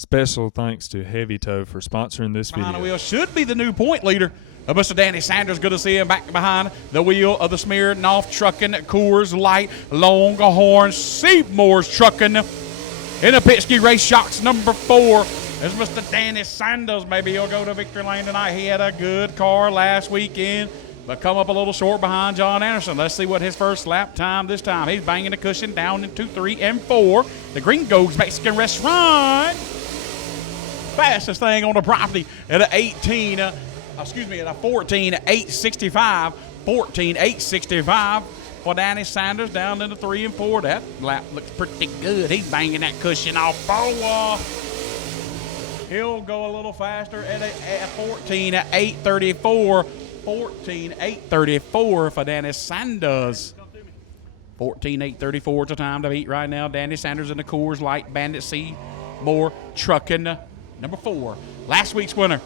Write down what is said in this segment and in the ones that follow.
Special thanks to Heavy Toe for sponsoring this Behind the video. wheel should be the new point leader of Mr. Danny Sanders. Good to see him back behind the wheel of the Smirnoff Trucking, Coors Light, Longhorn, Seymour's Trucking. In the Pittsburgh Race Shocks number 4 is Mr. Danny Sanders. Maybe he'll go to victory lane tonight. He had a good car last weekend, but come up a little short behind John Anderson. Let's see what his first lap time this time. He's banging the cushion down in 2, 3, and 4. The Green Goats Mexican Restaurant. Fastest thing on the property at a 14.865. 14.865 for Danny Sanders down into 3 and 4. That lap looks pretty good. He's banging that cushion off forward. He'll go a little faster at 14.834. 14.834 for Danny Sanders. 14.834 is the time to beat right now. Danny Sanders in the Coors Light Bandit Seymour Trucking. Number 4, last week's winner.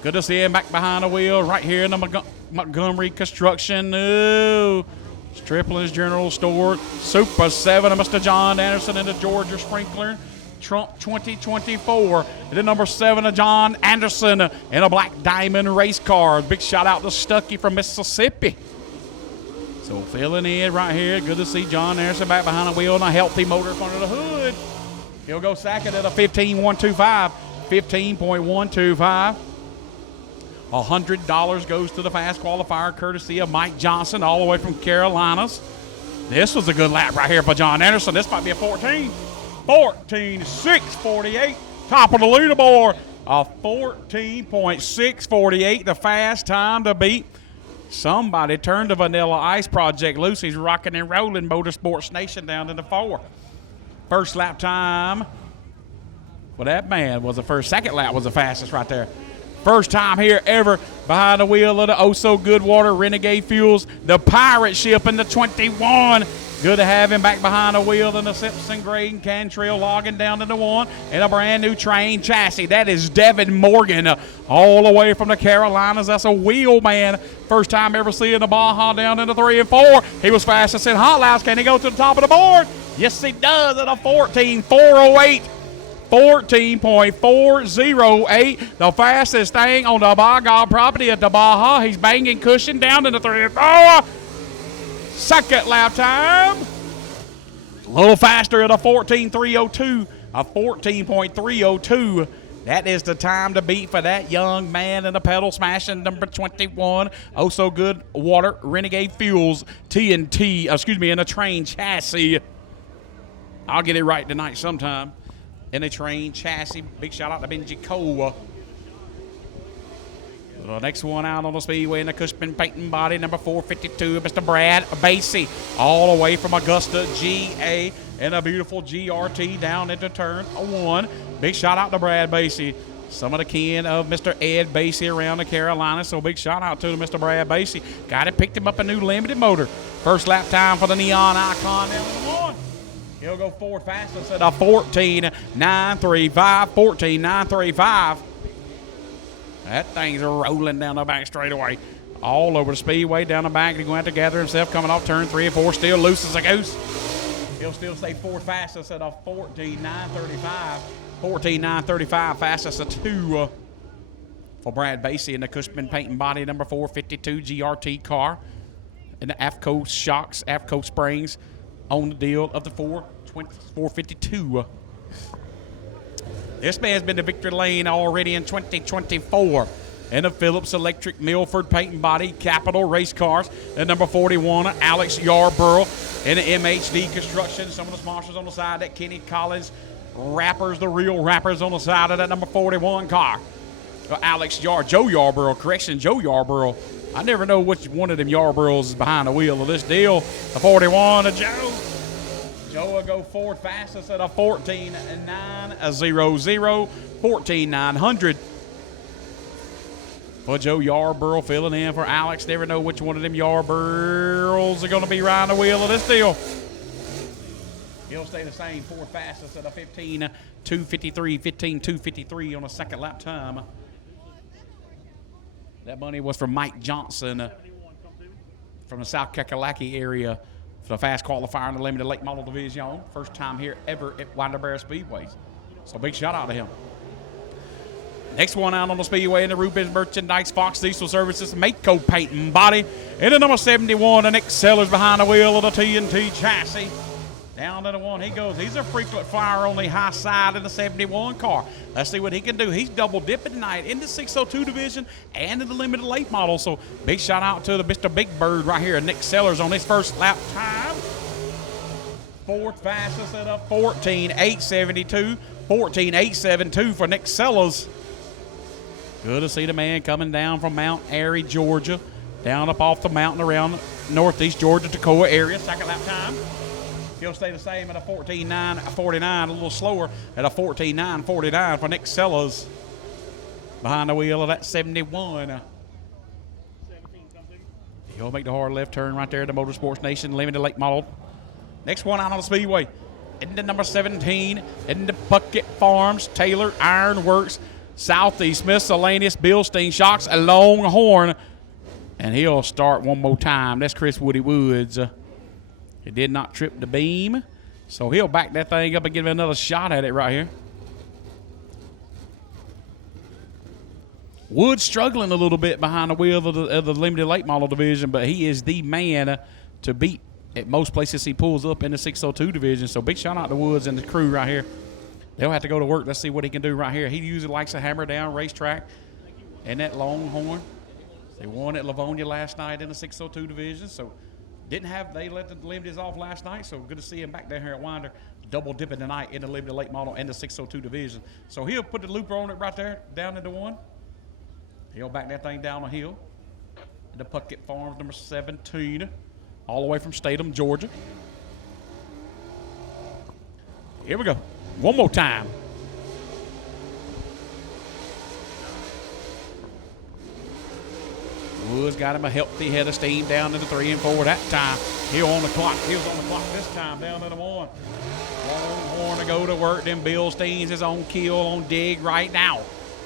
Good to see him back behind the wheel right here in the Montgomery Construction. Ooh, Stripling's General Store. Super 7 of Mr. John Anderson in the Georgia Sprinkler. Trump 2024. And then number 7 of John Anderson in a Black Diamond race car. Big shout out to Stuckey from Mississippi. So filling in right here. Good to see John Anderson back behind the wheel and a healthy motor in front of the hood. He'll go second at a 15.125. 15.125. $100 goes to the fast qualifier courtesy of Mike Johnson all the way from Carolinas. This was a good lap right here for John Anderson. This might be a 14. 14.648. Top of the leaderboard. A 14.648. The fast time to beat. Somebody turned the Vanilla Ice Project loose. He's rocking and rolling Motorsports Nation down into 4. First lap time, well, that man was the first. Second lap was the fastest right there. First time here ever behind the wheel of the oh-so-good-water Renegade Fuels, the pirate ship in the 21. Good to have him back behind the wheel in the Simpson Grade and Cantrell logging down to the 1 and a brand-new train chassis. That is Devin Morgan all the way from the Carolinas. That's a wheel man. First time ever seeing the Baja down into 3 and 4. He was fastest in Hot Laps. Can he go to the top of the board? Yes, he does at a 14.408. 14.408. The fastest thing on the Baja property at the Baja. He's banging cushion down into 3 and 4. Second lap time. A little faster at a 14.302. A 14.302. That is the time to beat for that young man in the pedal smashing number 21. Oh, so good water Renegade Fuels TNT. In a train chassis. I'll get it right tonight sometime. In a train chassis. Big shout out to Benji Cole. The next one out on the Speedway in the Cushman painting body, number 452, Mr. Brad Basy, all the way from Augusta, GA, in a beautiful GRT down into turn 1. Big shout out to Brad Basy. Some of the kin of Mr. Ed Basy around the Carolinas, so big shout out to Mr. Brad Basy. Got it, picked him up a new limited motor. First lap time for the Neon Icon down in the 1. He'll go forward fastest at a 14.935. 14.935. That thing's rolling down the back straightaway. All over the Speedway, down the back. He's going to have to gather himself coming off turn 3 and 4. Still loose as a goose. He'll still stay forward fastest at a 14.935. 14.935, fastest of 2 for Brad Basy in the Cushman painting body, number 452 GRT car. In the AFCO shocks, AFCO springs on the deal of the 452. This man's been to victory lane already in 2024. In the Phillips Electric Milford paint and body Capital race cars. And number 41, Alex Yarborough. In the MHD construction. Some of the sponsors on the side, that Kenny Collins rappers, the real rappers on the side of that number 41 car. Joe Yarborough. I never know which one of them Yarboroughs is behind the wheel of this deal. The 41 of Joe. Joe will go forward fastest at a 14.900. 14.900. For Joe Yarborough filling in for Alex. Never know which one of them Yarboroughs are going to be riding the wheel of this deal. He'll stay the same, forward fastest at a 15.253. 15.253 on a second lap time. That money was from Mike Johnson from the South Kakalaki area for the fast qualifier in the limited late model division. First time here ever at Barrow Speedway. So big shout out to him. Next one out on the Speedway in the Rubens Merchandise Fox Diesel Services Mako Paint and Body. In the number 71, the Nick Sellers behind the wheel of the TNT chassis. Down to the one he goes. He's a frequent flyer on the high side in the 71 car. Let's see what he can do. He's double dipping tonight in the 602 division and in the limited late model. So big shout out to the Mr. Big Bird right here, Nick Sellers on his first lap time. Fourth fastest at a 14.872. 14.872 for Nick Sellers. Good to see the man coming down from Mount Airy, Georgia, down up off the mountain around northeast Georgia, Toccoa area. Second lap time. He'll stay the same at a 14.949, a little slower at a 14.949 for Nick Sellers behind the wheel of that 71. He'll make the hard left turn right there at the Motorsports Nation Limited Late Model. Next one out on the Speedway. Into number 17, into Bucket Farms, Taylor Iron Works, Southeast Miscellaneous, Bilstein Shocks, a Longhorn. And he'll start one more time. That's Chris Woody Woods. He did not trip the beam, so he'll back that thing up and give it another shot at it right here. Woods struggling a little bit behind the wheel of the limited late model division, but he is the man to beat at most places he pulls up in the 602 division. So big shout out to Woods and the crew right here. They'll have to go to work. Let's see what he can do right here. He usually likes a hammer down racetrack and that Longhorn. They won at Livonia last night in the 602 division, so they let the limiteds off last night, so good to see him back down here at Winder, double dipping tonight in the limited late model and the 602 division. So he'll put the looper on it right there, down into one. He'll back that thing down the hill. The Puckett Farms, number 17, all the way from Statham, Georgia. Here we go. One more time. Woods got him a healthy head of steam down to the 3 and 4 that time. He was on the clock this time down to the 1. Longhorn to go to work. Then Bilsteins is on kill on dig right now.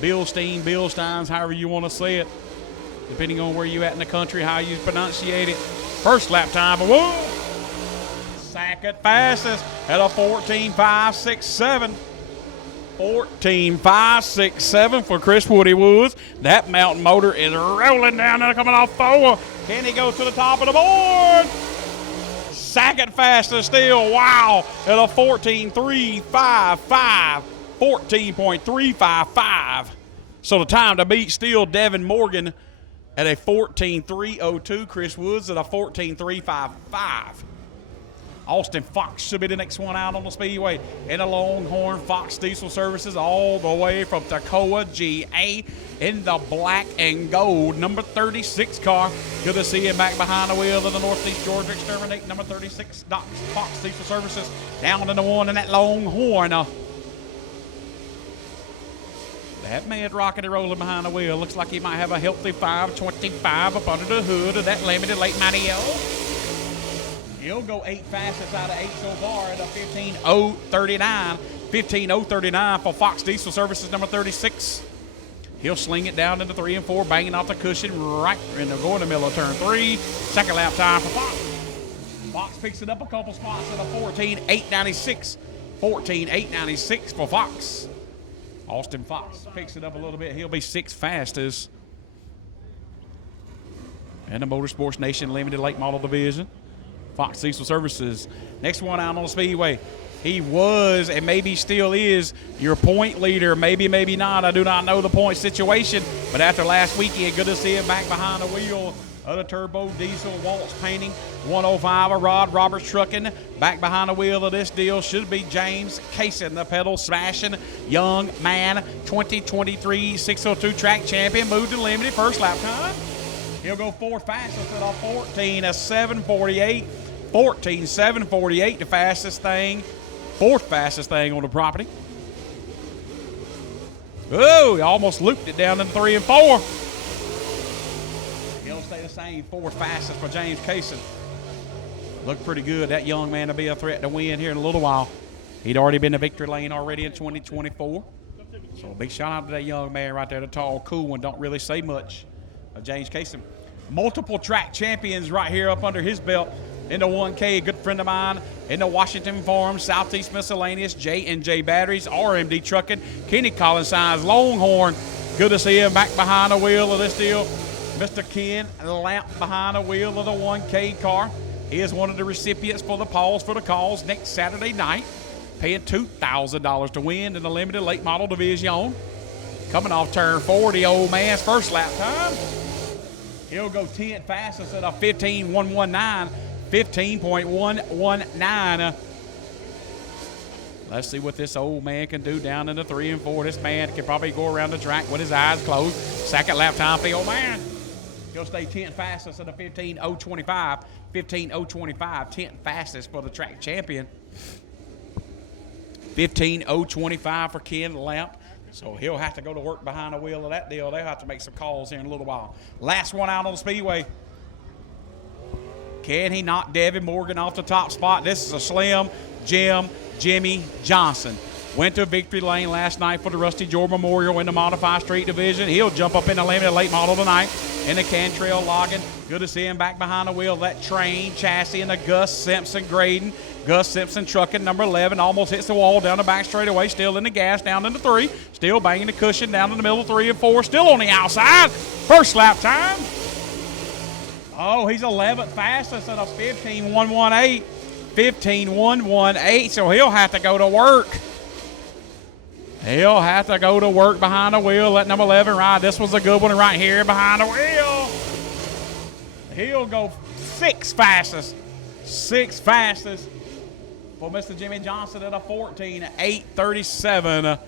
Bilsteins, however you want to say it, depending on where you at in the country, how you pronunciate it. First lap time, whoa! Second fastest at a 14.567. 14.567 for Chris Woody Woods. That mountain motor is rolling down and coming off 4. Can he go to the top of the board? Second fastest still. Wow. At a 14.355. 14.355. So the time to beat still Devin Morgan at a 14.302. Chris Woods at a 14.355. Austin Fox should be the next one out on the Speedway. In a Longhorn Fox Diesel Services all the way from Toccoa, GA, in the black and gold number 36 car. Good to see him back behind the wheel of the Northeast Georgia Exterminate number 36 Fox Diesel Services. Down in the one in that Longhorn. That man rocking and rolling behind the wheel. Looks like he might have a healthy 525 up under the hood of that limited late model. He'll go 8 fastest out of 8 so far at a 15.039. 15.039 for Fox Diesel Services number 36. He'll sling it down into 3 and 4, banging off the cushion right in the going to the middle of turn 3. Second lap time for Fox. Fox picks it up a couple spots at a 14.896. 14.896 for Fox. Austin Fox picks it up a little bit. He'll be 6th fastest in the Motorsports Nation Limited Late Model Division. Fox Diesel Services. Next one out on the Speedway. He was, and maybe still is, your point leader. Maybe, maybe not. I do not know the point situation. But after last weekend, good to see him back behind the wheel of the Turbo Diesel Waltz Painting 105 of Rod Roberts Trucking. Back behind the wheel of this deal should be James Cason, the pedal smashing young man, 2023 602 track champion. Moved to limited first lap time. He'll go 4th fastest at a 14.748. 14.748, the fastest thing. 4th fastest thing on the property. Oh, he almost looped it down in 3 and 4. He'll stay the same. 4th fastest for James Cason. Looked pretty good. That young man will be a threat to win here in a little while. He'd already been to victory lane already in 2024. So a big shout out to that young man right there, the tall, cool one. Don't really say much of James Cason. Multiple track champions right here up under his belt. In the 1K, a good friend of mine in the Washington Farm, Southeast Miscellaneous, J&J Batteries, RMD Trucking, Kenny Collins Signs, Longhorn. Good to see him back behind the wheel of this deal. Mr. Ken Lamp behind the wheel of the 1K car. He is one of the recipients for the Pause for the Cause next Saturday night, paying $2,000 to win in the limited late model division. Coming off turn 4, the old man's first lap time. He'll go 10th fastest at a 15.119, 15.119. Let's see what this old man can do down in the 3 and 4. This man can probably go around the track with his eyes closed. Second lap time for the old man. He'll stay 10th fastest at a 15.025, 15.025, 10th fastest for the track champion. 15.025 for Ken Lamp. So he'll have to go to work behind the wheel of that deal. They'll have to make some calls here in a little while. Last one out on the Speedway. Can he knock Devin Morgan off the top spot? This is a Slim Jimmy Johnson. Went to victory lane last night for the Rusty George Memorial in the Modified Street Division. He'll jump up in the limited late model tonight in the Cantrell Logging. Good to see him back behind the wheel of that train chassis in the Gus Simpson Graydon. Gus Simpson trucking number 11 almost hits the wall down the back straightaway, still in the gas down in the 3, still banging the cushion down in the middle 3 and 4, still on the outside. First lap time. Oh, he's 11th fastest at a 15.118, 15.118. So he'll have to go to work. He'll have to go to work behind the wheel. Let number 11 ride. This was a good one right here behind the wheel. He'll go 6th fastest. 6th fastest for Mr. Jimmy Johnson at a 14.837.